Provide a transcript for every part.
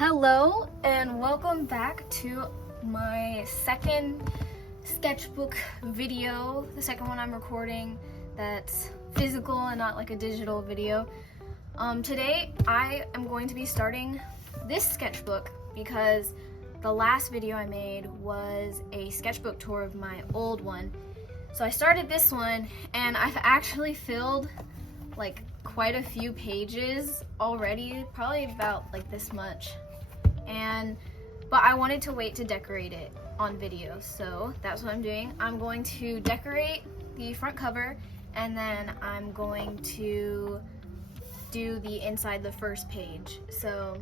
Hello and welcome back to my second sketchbook video, the second one I'm recording that's physical and not like a digital video. Today I am going to be starting this sketchbook because the last video I made was a sketchbook tour of my old one. So I started this one and I've actually filled like quite a few pages already, probably about like this much. But I wanted to wait to decorate it on video, so that's what I'm doing. I'm going to decorate the front cover and then I'm going to do the inside the first page. So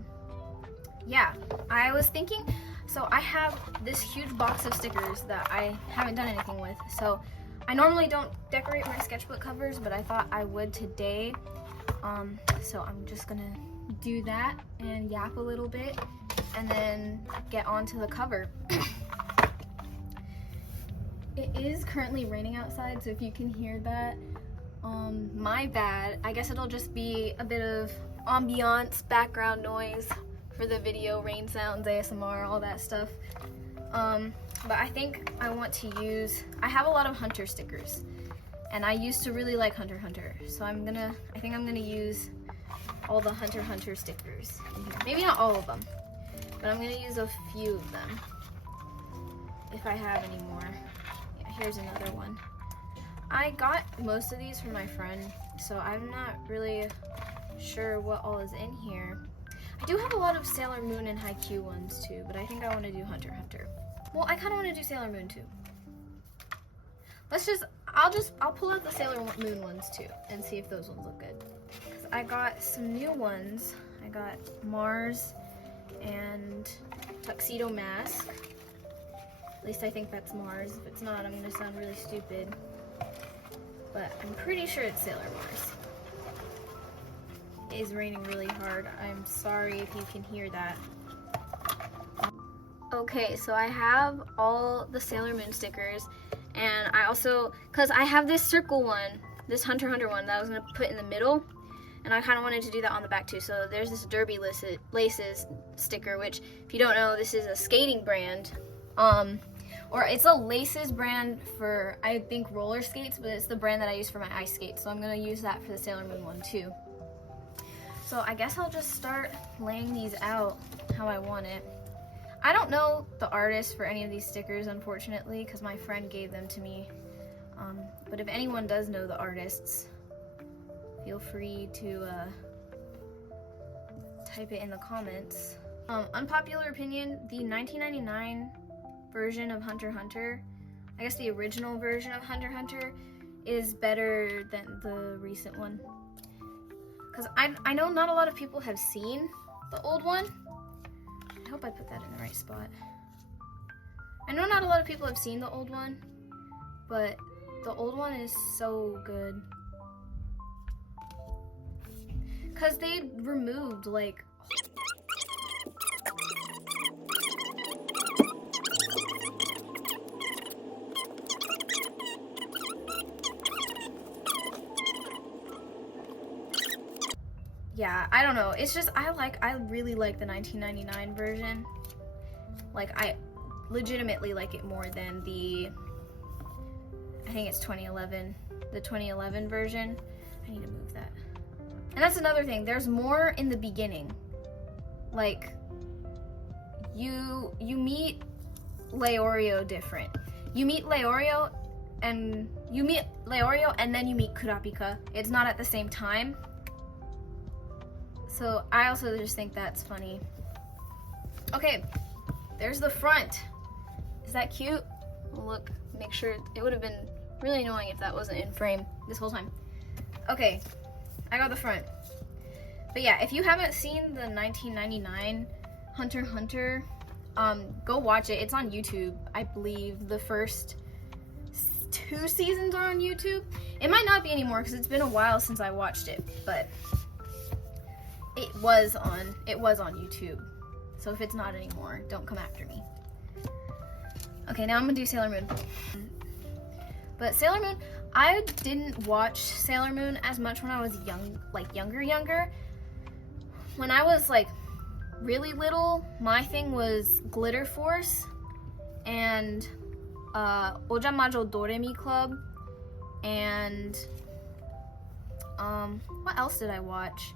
yeah, I was thinking, so I have this huge box of stickers that I haven't done anything with. So I normally don't decorate my sketchbook covers, but I thought I would today. So I'm just gonna do that and yap a little bit and then get onto the cover. It is currently raining outside, so if you can hear that, my bad. I guess it'll just be a bit of ambiance, background noise for the video, rain sounds, ASMR, all that stuff. But I think I want to use, I have a lot of Hunter stickers and I used to really like Hunter x Hunter, so I think I'm gonna use all the Hunter x Hunter stickers in here. Maybe not all of them, but I'm gonna use a few of them if I have any more. Yeah, here's another one. I got most of these from my friend, so I'm not really sure what all is in here. I do have a lot of Sailor Moon and Haikyuu ones too, but I think I want to do Hunter x Hunter. Well, I kind of want to do Sailor Moon too. I'll pull out the Sailor Moon ones too and see if those ones look good. I got some new ones. I got Mars and Tuxedo Mask. At least I think that's Mars. If it's not, I'm gonna sound really stupid. But I'm pretty sure it's Sailor Mars. It is raining really hard. I'm sorry if you can hear that. Okay, so I have all the Sailor Moon stickers, and I also, cause I have this circle one, this Hunter x Hunter one that I was gonna put in the middle, and I kind of wanted to do that on the back too. So there's this Derby Laces sticker, which if you don't know, this is a skating brand, or it's a laces brand for, I think, roller skates, but it's the brand that I use for my ice skates. So I'm gonna use that for the Sailor Moon one too. So I guess I'll just start laying these out how I want it. I don't know the artist for any of these stickers, unfortunately, because my friend gave them to me. But if anyone does know the artists, feel free to type it in the comments. Unpopular opinion, the 1999 version of Hunter x Hunter, I guess the original version of Hunter x Hunter, is better than the recent one. Because I know not a lot of people have seen the old one. I hope I put that in the right spot. I know not a lot of people have seen the old one, but the old one is so good. Because they removed like yeah, I don't know. It's just I really like the 1999 version. Like I legitimately like it more than the, I think it's 2011, the 2011 version. I need to move that. And that's another thing. There's more in the beginning. Like you meet Leorio different. You meet Leorio and then you meet Kurapika. It's not at the same time. So I also just think that's funny. Okay, there's the front. Is that cute? Look, make sure, it would have been really annoying if that wasn't in frame this whole time. Okay, I got the front. But yeah, if you haven't seen the 1999 Hunter x Hunter, go watch it. It's on YouTube, I believe. The first 2 seasons are on YouTube. It might not be anymore because it's been a while since I watched it, but it was on YouTube. So if it's not anymore, don't come after me. Okay, now I'm gonna do Sailor Moon. But Sailor Moon, I didn't watch Sailor Moon as much when I was younger. When I was like really little, my thing was Glitter Force and Ojamajo Doremi Club, and what else did I watch?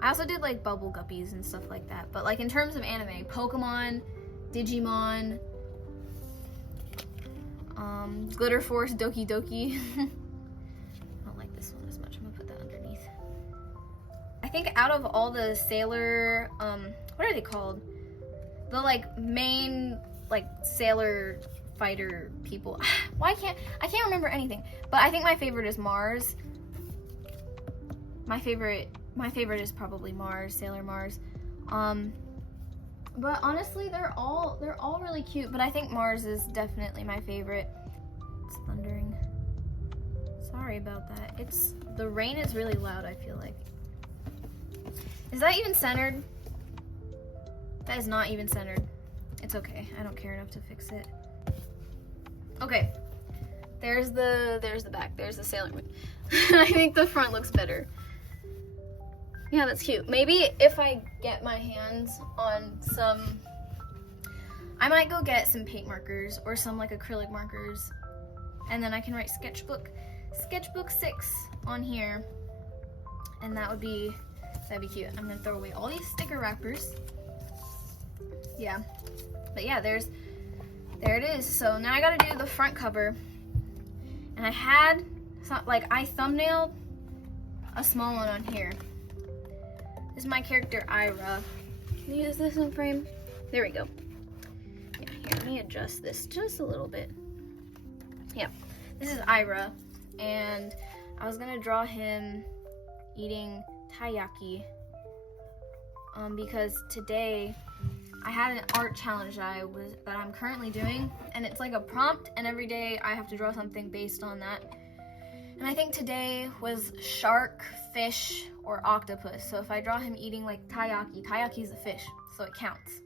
I also did like Bubble Guppies and stuff like that. But like in terms of anime, Pokemon, Digimon, Glitter Force, Doki Doki. I don't like this one as much. I'm gonna put that underneath. I think out of all the sailor, what are they called? The like main like sailor fighter people. I can't remember anything. But I think my favorite is Mars. My favorite is probably Mars, Sailor Mars. But honestly, they're all really cute. But I think Mars is definitely my favorite. It's thundering. Sorry about that. The rain is really loud, I feel like. Is that even centered? That is not even centered. It's okay. I don't care enough to fix it. Okay. There's the back. There's the Sailor Moon. I think the front looks better. Yeah, that's cute. Maybe if I get my hands on some, I might go get some paint markers or some like acrylic markers, and then I can write sketchbook 6 on here, and that'd be cute. I'm gonna throw away all these sticker wrappers. Yeah, but yeah, there it is. So now I gotta do the front cover, and I thumbnailed a small one on here. This is my character Eira. Can you use this in frame? There we go. Yeah, here, let me adjust this just a little bit. Yeah, this is Eira, and I was gonna draw him eating taiyaki because today I had an art challenge that I'm currently doing, and it's like a prompt, and every day I have to draw something based on that. And I think today was shark, fish, or octopus. So if I draw him eating like taiyaki is a fish, so it counts.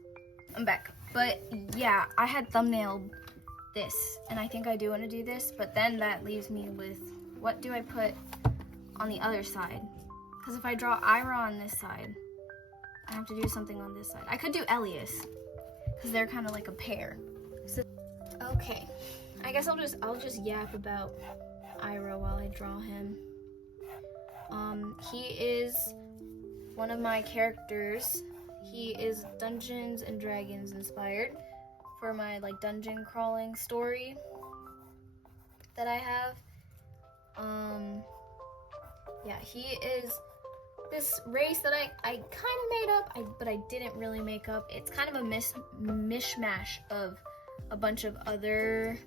I'm back. But yeah, I had thumbnailed this, and I think I do want to do this, but then that leaves me with, what do I put on the other side? Because if I draw Eira on this side, I have to do something on this side. I could do Elias, because they're kind of like a pair. So, okay, I guess I'll just yap about Eira while I draw him. He is one of my characters. He is Dungeons and Dragons inspired for my like dungeon crawling story that I have. Yeah, he is this race that I kind of made up, but I didn't really make up. It's kind of a mishmash of a bunch of other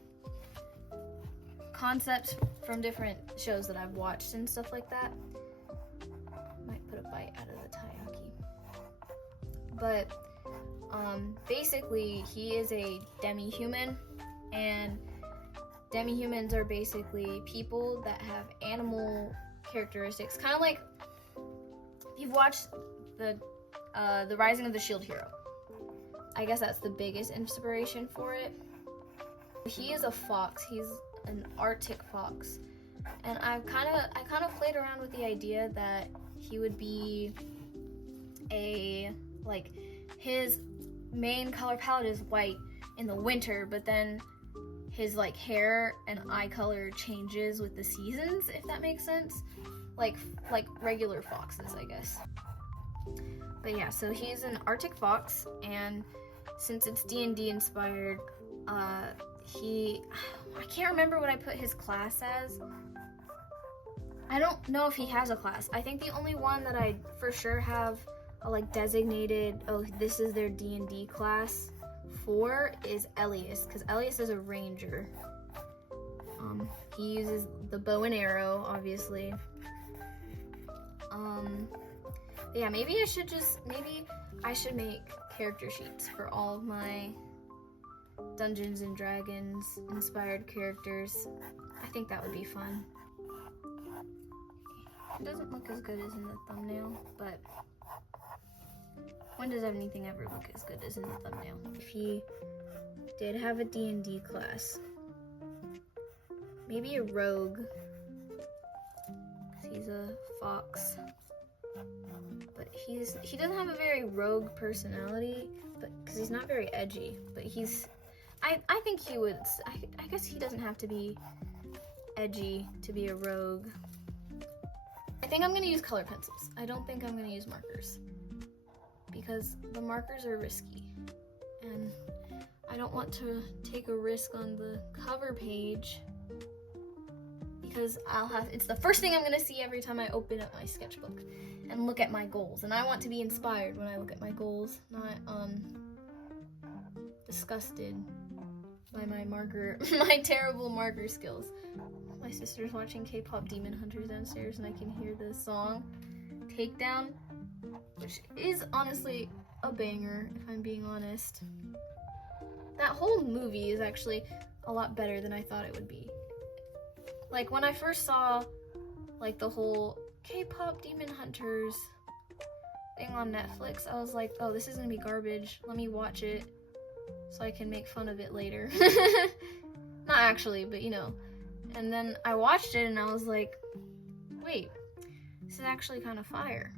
concepts from different shows that I've watched and stuff like that. Might put a bite out of the taiyaki. But basically he is a demi-human, and demi-humans are basically people that have animal characteristics, kind of like if you've watched the Rising of the Shield Hero. I guess that's the biggest inspiration for it. He is a fox. He's an Arctic fox, and I kind of played around with the idea that he would be his main color palette is white in the winter, but then his like hair and eye color changes with the seasons, if that makes sense, like regular foxes, I guess. But yeah, so he's an Arctic fox, and since it's D&D inspired, I can't remember what I put his class as. I don't know if he has a class. I think the only one that I for sure have a like designated, oh, this is their D&D class for, is Elias, because Elias is a ranger. He uses the bow and arrow, obviously. Yeah, maybe I should make character sheets for all of my Dungeons and Dragons inspired characters. I think that would be fun. It doesn't look as good as in the thumbnail, but when does anything ever look as good as in the thumbnail? If he did have a D&D class, maybe a rogue, because he's a fox, but he doesn't have a very rogue personality, but because he's not very edgy, but I think he would, I guess he doesn't have to be edgy to be a rogue. I think I'm gonna use color pencils. I don't think I'm gonna use markers because the markers are risky and I don't want to take a risk on the cover page because it's the first thing I'm gonna see every time I open up my sketchbook and look at my goals. And I want to be inspired when I look at my goals, not disgusted by my terrible marker skills. My sister's watching K-pop Demon Hunters downstairs and I can hear the song Takedown, which is honestly a banger if I'm being honest. That whole movie is actually a lot better than I thought it would be. Like when I first saw like the whole K-pop Demon Hunters thing on Netflix, I was like, oh, this is gonna be garbage. Let me watch it so I can make fun of it later. Not actually, but you know. And then I watched it and I was like, wait, this is actually kind of fire.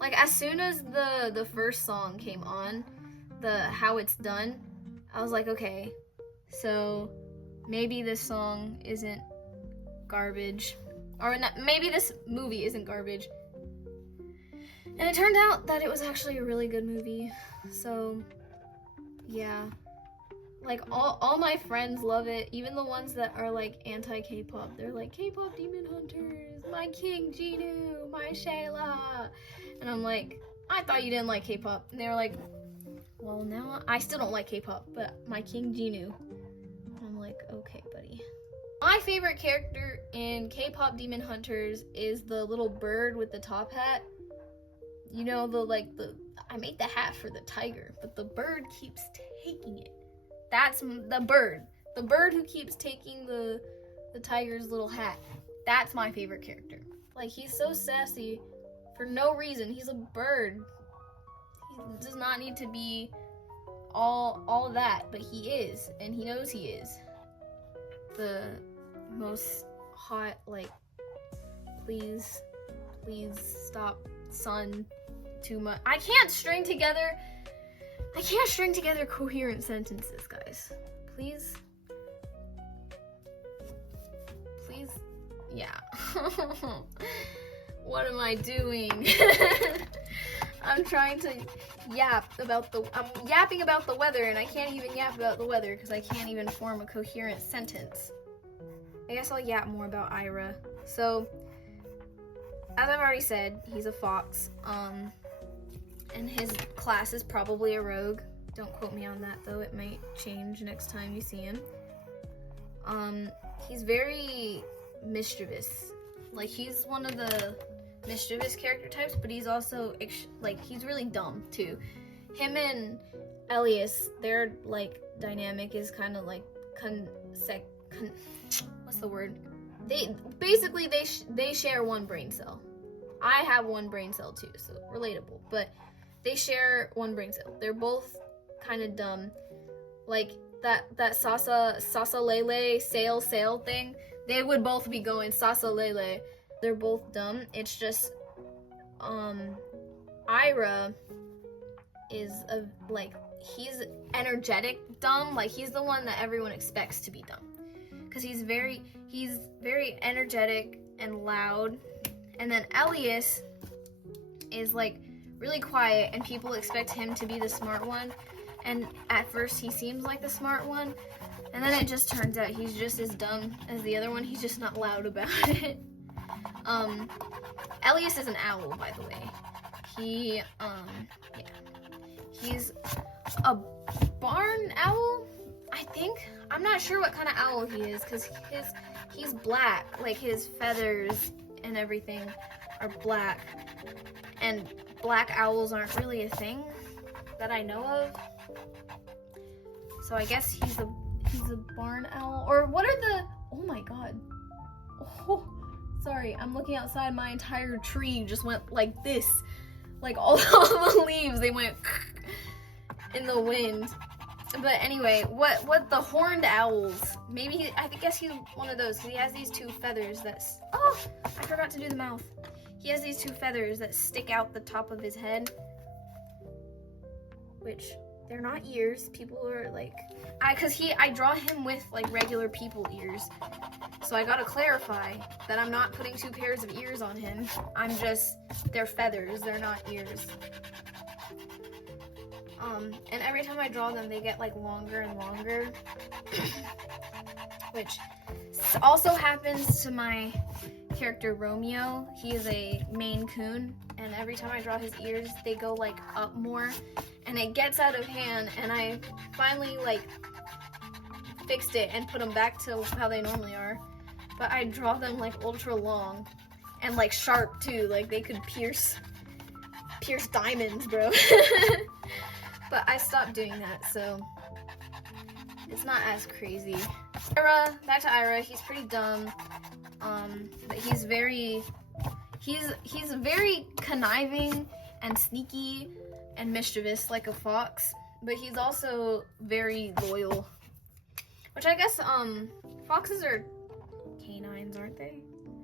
Like as soon as the first song came on, the How It's Done, I was like, okay, so maybe this song isn't garbage, or not, maybe this movie isn't garbage. And it turned out that it was actually a really good movie. So yeah, like all my friends love it, even the ones that are like anti-K-pop. They're like, K-pop Demon Hunters, my King Jinu, my Shayla. And I'm like, I thought you didn't like K-pop. And they were like, well, now I still don't like K-pop, but my King Jinu. And I'm like, okay, buddy. My favorite character in K-pop Demon Hunters is the little bird with the top hat. You know, I made the hat for the tiger, but the bird keeps taking it. That's the bird. The bird who keeps taking the tiger's little hat. That's my favorite character. Like, he's so sassy for no reason. He's a bird. He does not need to be all that, but he is, and he knows he is. The most hot, like, please stop, son, too much. I can't string together coherent sentences, guys. Please, yeah. What am I doing? I'm trying to I'm yapping about the weather, and I can't even yap about the weather because I can't even form a coherent sentence. I guess I'll yap more about Eira. So, as I've already said, he's a fox, and his class is probably a rogue. Don't quote me on that, though. It might change next time you see him. He's very mischievous. Like, he's one of the mischievous character types, but he's also, like, he's really dumb, too. Him and Elias, their, like, dynamic is kind of, like, what's the word? They share one brain cell. I have one brain cell, too, so relatable, but they share one brain cell. They're both kind of dumb. Like, that Sasa Lele sail thing, they would both be going Sasa Lele. They're both dumb. It's just, Eira is he's energetic dumb. Like, he's the one that everyone expects to be dumb. Because he's very energetic and loud. And then Elias is, like, really quiet, and people expect him to be the smart one. And at first, he seems like the smart one. And then it just turns out he's just as dumb as the other one. He's just not loud about it. Elias is an owl, by the way. He's a barn owl, I think. I'm not sure what kind of owl he is, because he's black. Like, his feathers and everything are black. And black owls aren't really a thing that I know of. So I guess he's a barn owl. Or what are the... Oh my god. Oh, sorry, I'm looking outside. My entire tree just went like this. Like, all the leaves, they went in the wind. But anyway, what the horned owls, maybe I guess he's one of those, because he has these two feathers that's, oh, I forgot to do the mouth. he has these two feathers that stick out the top of his head, which they're not ears. People are like, I draw him with like regular people ears. So I gotta clarify that I'm not putting two pairs of ears on him. They're feathers, they're not ears. And every time I draw them, they get like longer and longer, which also happens to my character Romeo. He is a Maine Coon, and every time I draw his ears, they go like up more, and it gets out of hand, and I finally like fixed it and put them back to how they normally are. But I draw them like ultra long and like sharp too, like they could pierce diamonds, bro. But I stopped doing that, so it's not as crazy. Eira, back to Eira. He's pretty dumb, but he's very conniving and sneaky and mischievous like a fox. But he's also very loyal, which I guess foxes are canines, aren't they?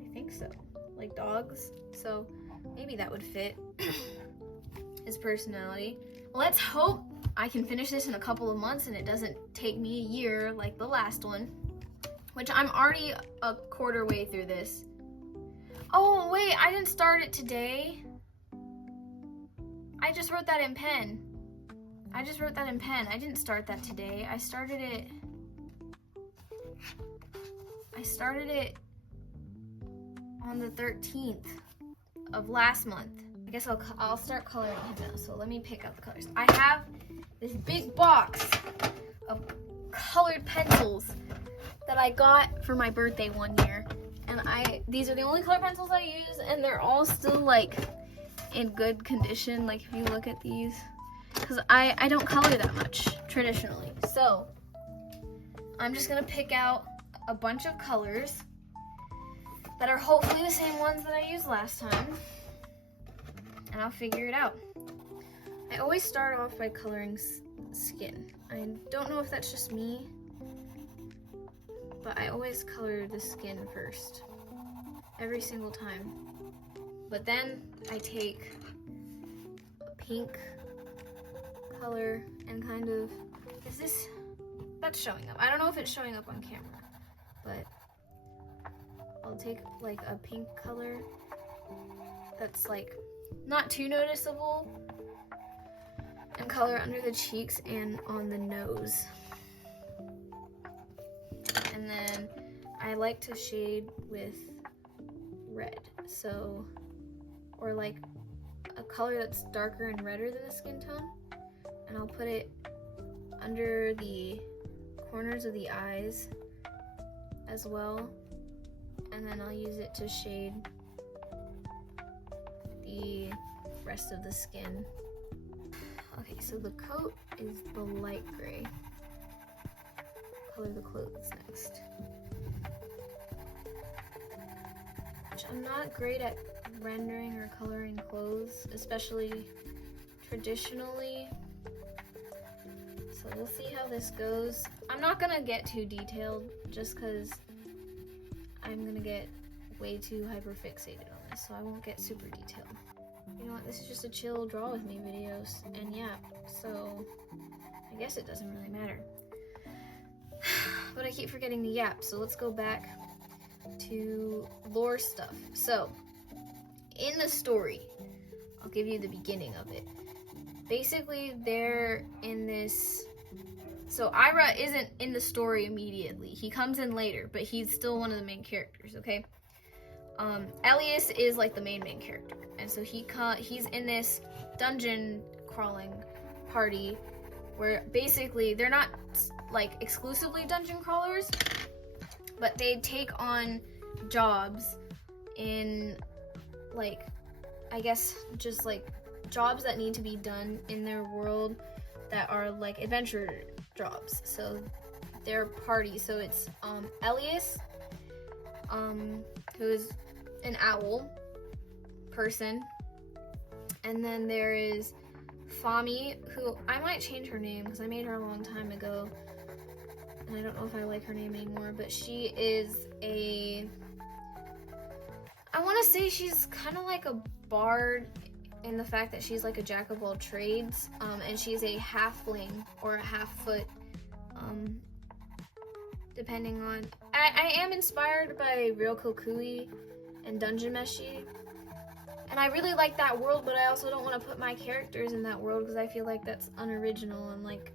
I think so, like dogs. So maybe that would fit his personality. Let's hope I can finish this in a couple of months and it doesn't take me a year like the last one, which I'm already a quarter way through this. Oh wait, I didn't start it today. I just wrote that in pen. I didn't start that today. I started it on the 13th of last month. I guess I'll start coloring him now. So let me pick out the colors. I have this big box of colored pencils that I got for my birthday one year. And these are the only color pencils I use, and they're all still like in good condition. Like if you look at these, because I don't color that much traditionally. So I'm just gonna pick out a bunch of colors that are hopefully the same ones that I used last time, and I'll figure it out. I always start off by coloring skin. I don't know if that's just me, but I always color the skin first, every single time. But then I take a pink color and kind of, that's showing up. I don't know if it's showing up on camera, but I'll take like a pink color that's like not too noticeable and color under the cheeks and on the nose. And then I like to shade with red, so, or like a color that's darker and redder than the skin tone, and I'll put it under the corners of the eyes as well, and then I'll use it to shade the rest of the skin. Okay, so the coat is the light gray. Color the clothes next. Which I'm not great at rendering or coloring clothes, especially traditionally. So we'll see how this goes. I'm not gonna get too detailed just because I'm gonna get way too hyper fixated on this, so I won't get super detailed. You know what, this is just a chill draw with me videos, and yeah, so I guess it doesn't really matter. But I keep forgetting the yap, so let's go back to lore stuff. So, in the story, I'll give you the beginning of it. Basically, they're in this... So, Eira isn't in the story immediately. He comes in later, but he's still one of the main characters, okay? Elias is like the main character, and so he's in this dungeon crawling party where basically they're not like exclusively dungeon crawlers, but they take on jobs in like, I guess just like jobs that need to be done in their world that are like adventure jobs. So their party, so it's Elias, who's an owl person, and then there is Fami, who I might change her name because I made her a long time ago and I don't know if I like her name anymore, but she is a I want to say she's kind of like a bard in the fact that she's like a jack of all trades, and she's a halfling or a half-foot, depending on... I am inspired by Ryoko Kui and Dungeon Meshi, and I really like that world, but I also don't want to put my characters in that world because I feel like that's unoriginal and like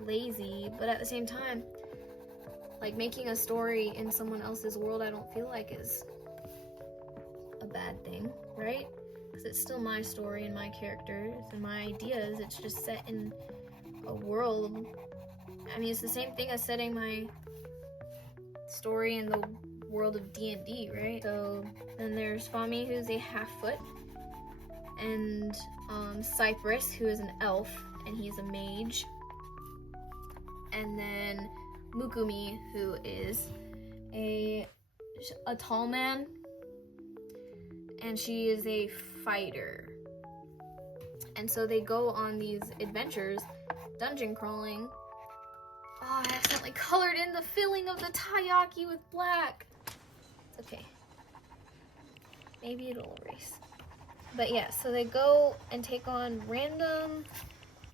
lazy, but at the same time, like making a story in someone else's world I don't feel like is a bad thing, right? Because it's still my story and my characters and my ideas. It's just set in a world. I mean, it's the same thing as setting my story in the world of D&D, right? So then there's Fami, who's a half-foot, and Cypress, who is an elf, and he's a mage, and then Mukumi, who is a tall man, and she is a fighter. And so they go on these adventures, dungeon crawling. Oh, I accidentally colored in the filling of the taiyaki with black. It's okay. Maybe it'll erase. But yeah, so they go and take on random,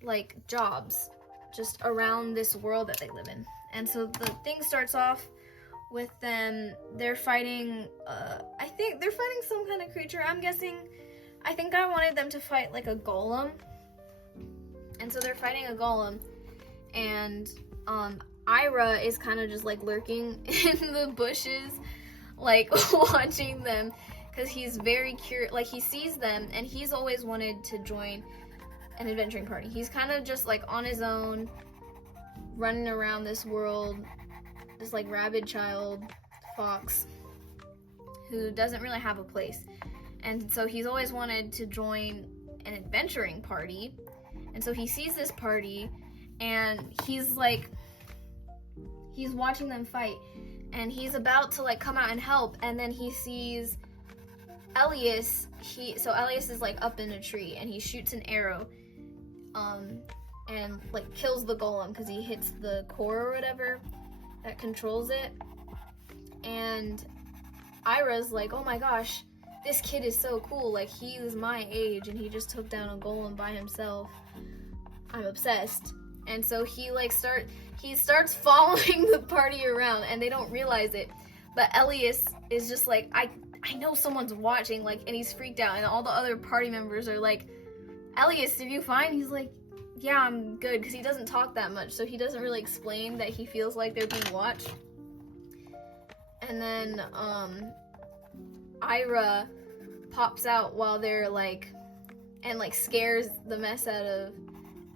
like, jobs just around this world that they live in. And so the thing starts off with them, they're fighting, I think they're fighting some kind of creature. I'm guessing, I think I wanted them to fight like a golem. And so they're fighting a golem, and Eira is kind of just like lurking in the bushes, like watching them, because he's very curious, like he sees them, and he's always wanted to join an adventuring party. He's kind of just like on his own, running around this world, this like rabid child fox who doesn't really have a place. And so he's always wanted to join an adventuring party. And so he sees this party, and he's watching them fight, and he's about to like come out and help, and then he sees Elias. So Elias is like up in a tree, and he shoots an arrow, and like kills the golem because he hits the core or whatever that controls it. And Eira's like, oh my gosh, this kid is so cool, like he was my age and he just took down a golem by himself. I'm obsessed. And so he starts following the party around, and they don't realize it, but Elias is just like, I know someone's watching, like, and he's freaked out, and all the other party members are like, Elias, are you fine? He's like, yeah, I'm good, because he doesn't talk that much, so he doesn't really explain that he feels like they're being watched. And then Eira pops out while they're like, and like scares the mess out of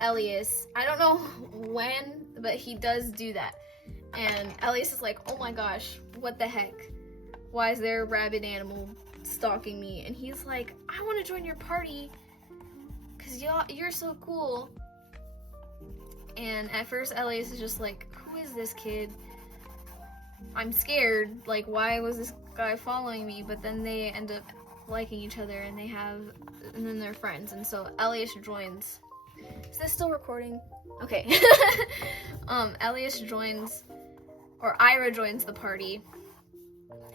Elias. I don't know when, but he does do that. And Elias is like, oh my gosh, what the heck? Why is there a rabid animal stalking me? And he's like, I want to join your party because you're so cool. And at first Elias is just like, who is this kid? I'm scared. Like, why was this guy following me? But then they end up liking each other, and then they're friends. And so Elias joins. Is this still recording? Okay. Elias joins, or Eira joins the party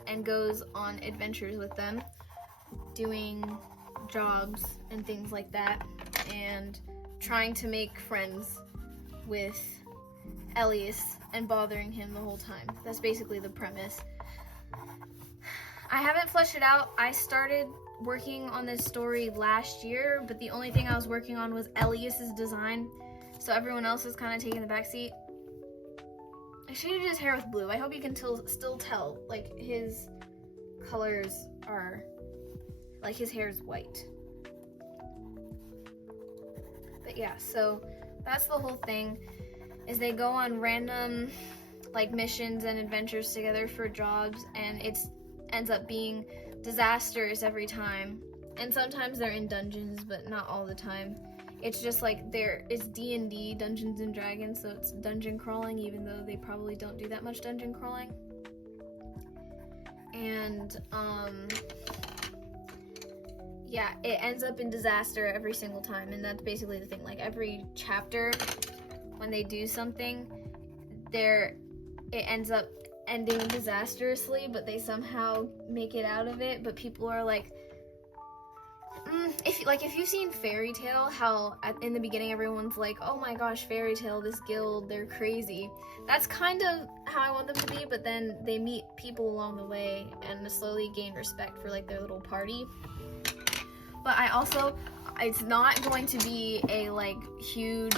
and goes on adventures with them, doing jobs and things like that, and trying to make friends with Elias and bothering him the whole time. That's basically the premise. I haven't fleshed it out. I started working on this story last year, but the only thing I was working on was Elias's design, so everyone else is kind of taking the backseat. I shaded his hair with blue. I hope you can still tell, like, his colors are, like, his hair is white. But yeah, so that's the whole thing, is they go on random, like, missions and adventures together for jobs, and it ends up being disastrous every time. And sometimes they're in dungeons, but not all the time. It's just like it's D&D, Dungeons and Dragons, so it's dungeon crawling, even though they probably don't do that much dungeon crawling. And yeah, it ends up in disaster every single time, and that's basically the thing. Like, every chapter, when they do something, it ends up ending disastrously, but they somehow make it out of it. But people are like, if you've seen Fairy Tale, how in the beginning everyone's like, oh my gosh, Fairy Tale, this guild, they're crazy. That's kind of how I want them to be, but then they meet people along the way and slowly gain respect for like their little party. But it's not going to be a like huge,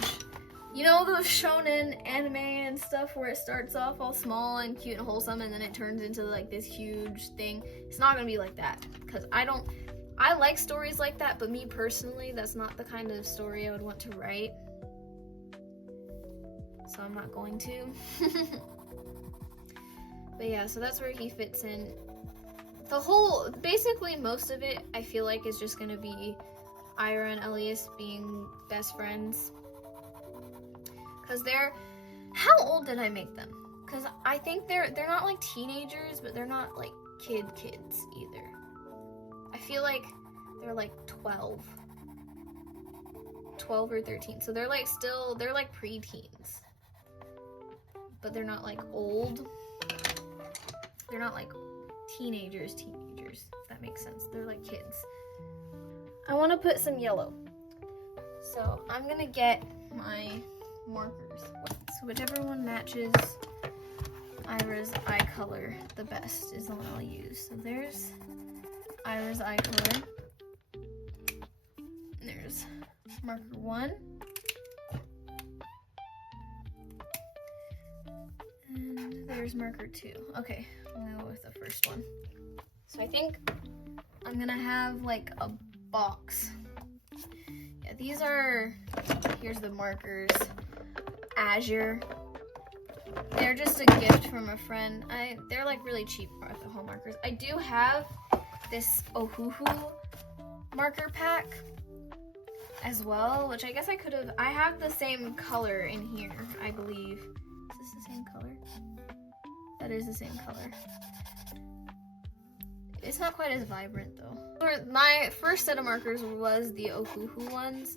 you know, those shonen anime and stuff where it starts off all small and cute and wholesome and then it turns into like this huge thing. It's not gonna be like that, because I like stories like that, but me personally, that's not the kind of story I would want to write. So I'm not going to. But yeah, so that's where he fits in. Basically most of it, I feel like is just gonna be Eira and Elias being best friends. Cause how old did I make them? Cause I think they're not like teenagers, but they're not like kids either. I feel like they're like 12 or 13. So they're like preteens. But they're not like old. They're not like teenagers, if that makes sense. They're like kids. I want to put some yellow. So I'm gonna get my markers. So whichever one matches Eira's eye color the best is the one I'll use. So there's Eira's eye color. There's marker 1. And there's marker 2. Okay, I'm gonna go with the first one. So I think I'm gonna have like a box. Yeah, here's the markers. Azure. They're just a gift from a friend. They're like really cheap at the home markers. I do have this Ohuhu marker pack as well, which I guess I could have. I have the same color in here, I believe. Is this the same color? That is the same color. It's not quite as vibrant though. My first set of markers was the Ohuhu ones,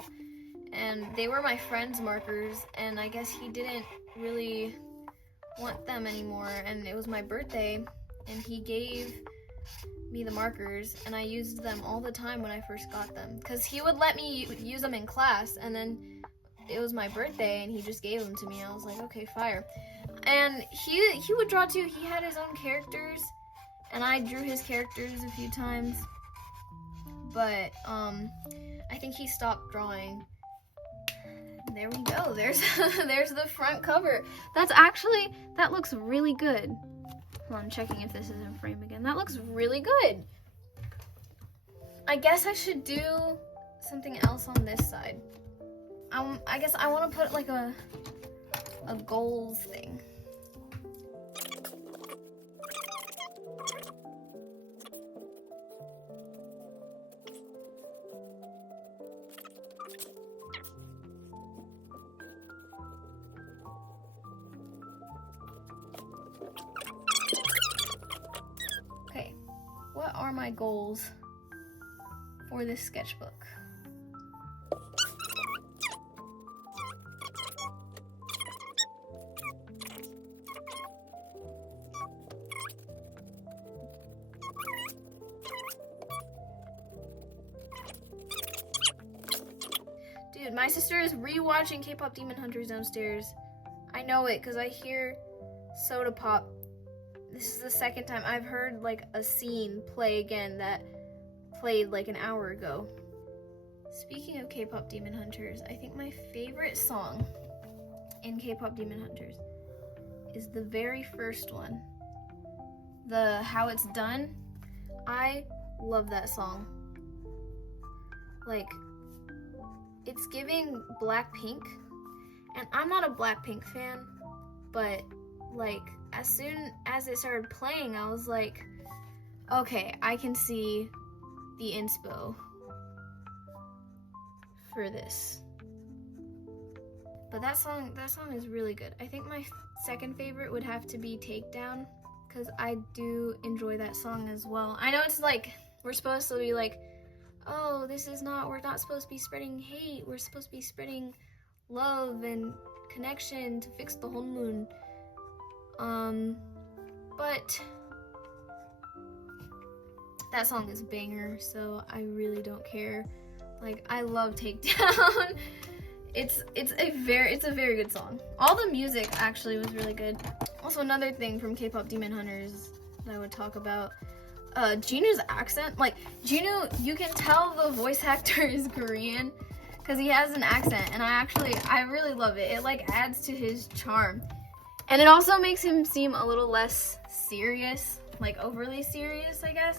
and they were my friend's markers, and I guess he didn't really want them anymore, and it was my birthday, and he gave me the markers, and I used them all the time when I first got them, because he would let me use them in class, and then it was my birthday, and he just gave them to me. I was like, okay, fire. And he would draw too. He had his own characters, and I drew his characters a few times, but I think he stopped drawing. There we go. There's there's the front cover. That looks really good. Hold on, I'm checking if this is in frame again. That looks really good. I guess I should do something else on this side. I guess I want to put like a goals thing. Okay, what are my goals for this sketchbook? Dude, my sister is rewatching K-pop Demon Hunters downstairs. I know it because I hear Soda Pop. This is the second time I've heard like a scene play again that played like an hour ago. Speaking of K-pop Demon Hunters, I think my favorite song in K-pop Demon Hunters is the very first one. The How It's Done. I love that song. Like, it's giving Blackpink, and I'm not a Blackpink fan, but like as soon as it started playing, I was like, okay, I can see the inspo for this. But that song is really good. I think my second favorite would have to be Takedown, because I do enjoy that song as well. I know it's like, we're supposed to be like, oh, we're not supposed to be spreading hate, we're supposed to be spreading love and connection to fix the whole moon. But that song is a banger, so I really don't care. Like, I love Takedown. It's a very good song. All the music actually was really good. Also, another thing from K-pop Demon Hunters that I would talk about, Jinu's accent. Like, Jinu, you can tell the voice actor is Korean because he has an accent, and I really love it. It like adds to his charm. And it also makes him seem a little less serious, like overly serious, I guess.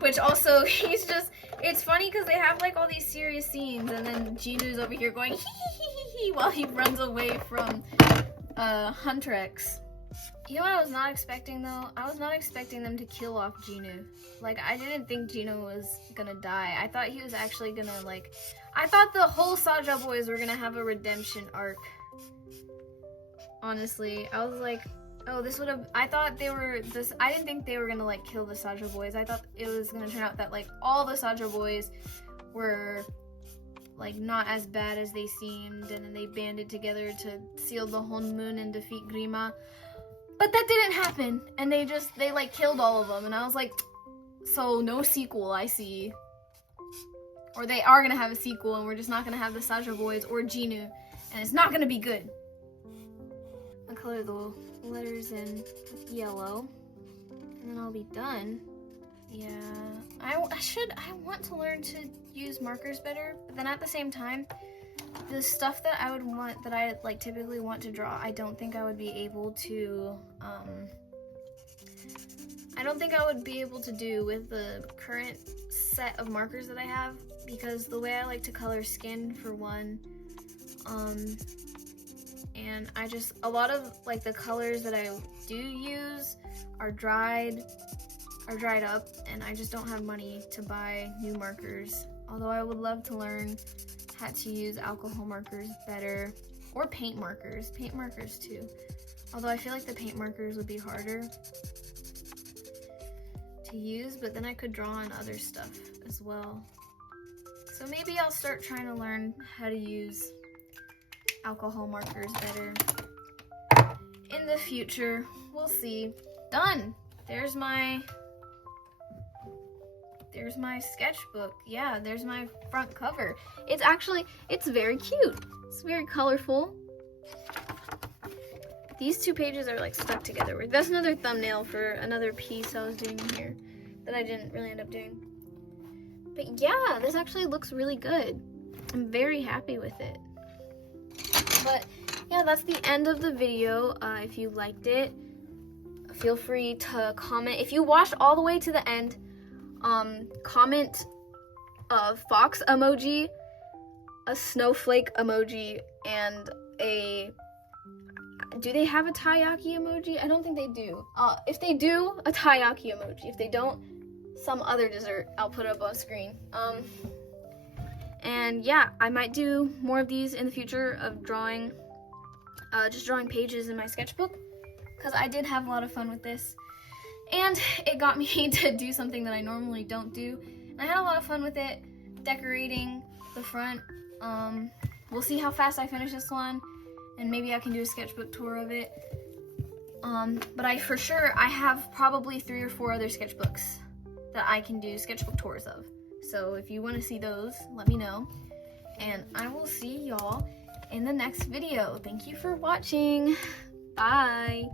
Which also, it's funny because they have like all these serious scenes, and then Jinu's over here going hee hee hee hee hee while he runs away from Huntrix. You know what I was not expecting though? I was not expecting them to kill off Jinu. Like, I didn't think Jinu was gonna die. I thought he was actually gonna I thought the whole Saja boys were gonna have a redemption arc. Honestly, I was like, oh, I thought they were I didn't think they were gonna like kill the Saja boys. I thought it was gonna turn out that like all the Saja boys were like not as bad as they seemed, and then they banded together to seal the Honmun and defeat Grima. But that didn't happen, and they like killed all of them, and I was like, so no sequel, I see. Or they are gonna have a sequel, and we're just not gonna have the Saja boys or Jinu, and it's not gonna be good. I'll color the letters in yellow, and then I'll be done. Yeah, I want to learn to use markers better, but then at the same time, the stuff that I like typically want to draw, I don't think I would be able to, do with the current set of markers that I have, because the way I like to color skin, for one, and a lot of like the colors that I do use are dried up, and I just don't have money to buy new markers. Although I would love to learn how to use alcohol markers better, or paint markers too. Although I feel like the paint markers would be harder to use, but then I could draw on other stuff as well. So maybe I'll start trying to learn how to use alcohol markers better in the future. We'll see. Done. There's my sketchbook. Yeah, there's my front cover. It's very cute. It's very colorful. These two pages are like stuck together. That's another thumbnail for another piece I was doing here that I didn't really end up doing. But yeah, this actually looks really good. I'm very happy with it. But yeah, that's the end of the video. If you liked it, feel free to comment. If you watched all the way to the end, comment a fox emoji, a snowflake emoji, and do they have a taiyaki emoji? I don't think they do. If they do, a taiyaki emoji. If they don't, some other dessert. I'll put it up on screen. And yeah, I might do more of these in the future of drawing, just drawing pages in my sketchbook, because I did have a lot of fun with this. And it got me to do something that I normally don't do. And I had a lot of fun with it, decorating the front. We'll see how fast I finish this one, and maybe I can do a sketchbook tour of it. But I have probably 3 or 4 other sketchbooks that I can do sketchbook tours of. So if you want to see those, let me know. And I will see y'all in the next video. Thank you for watching. Bye.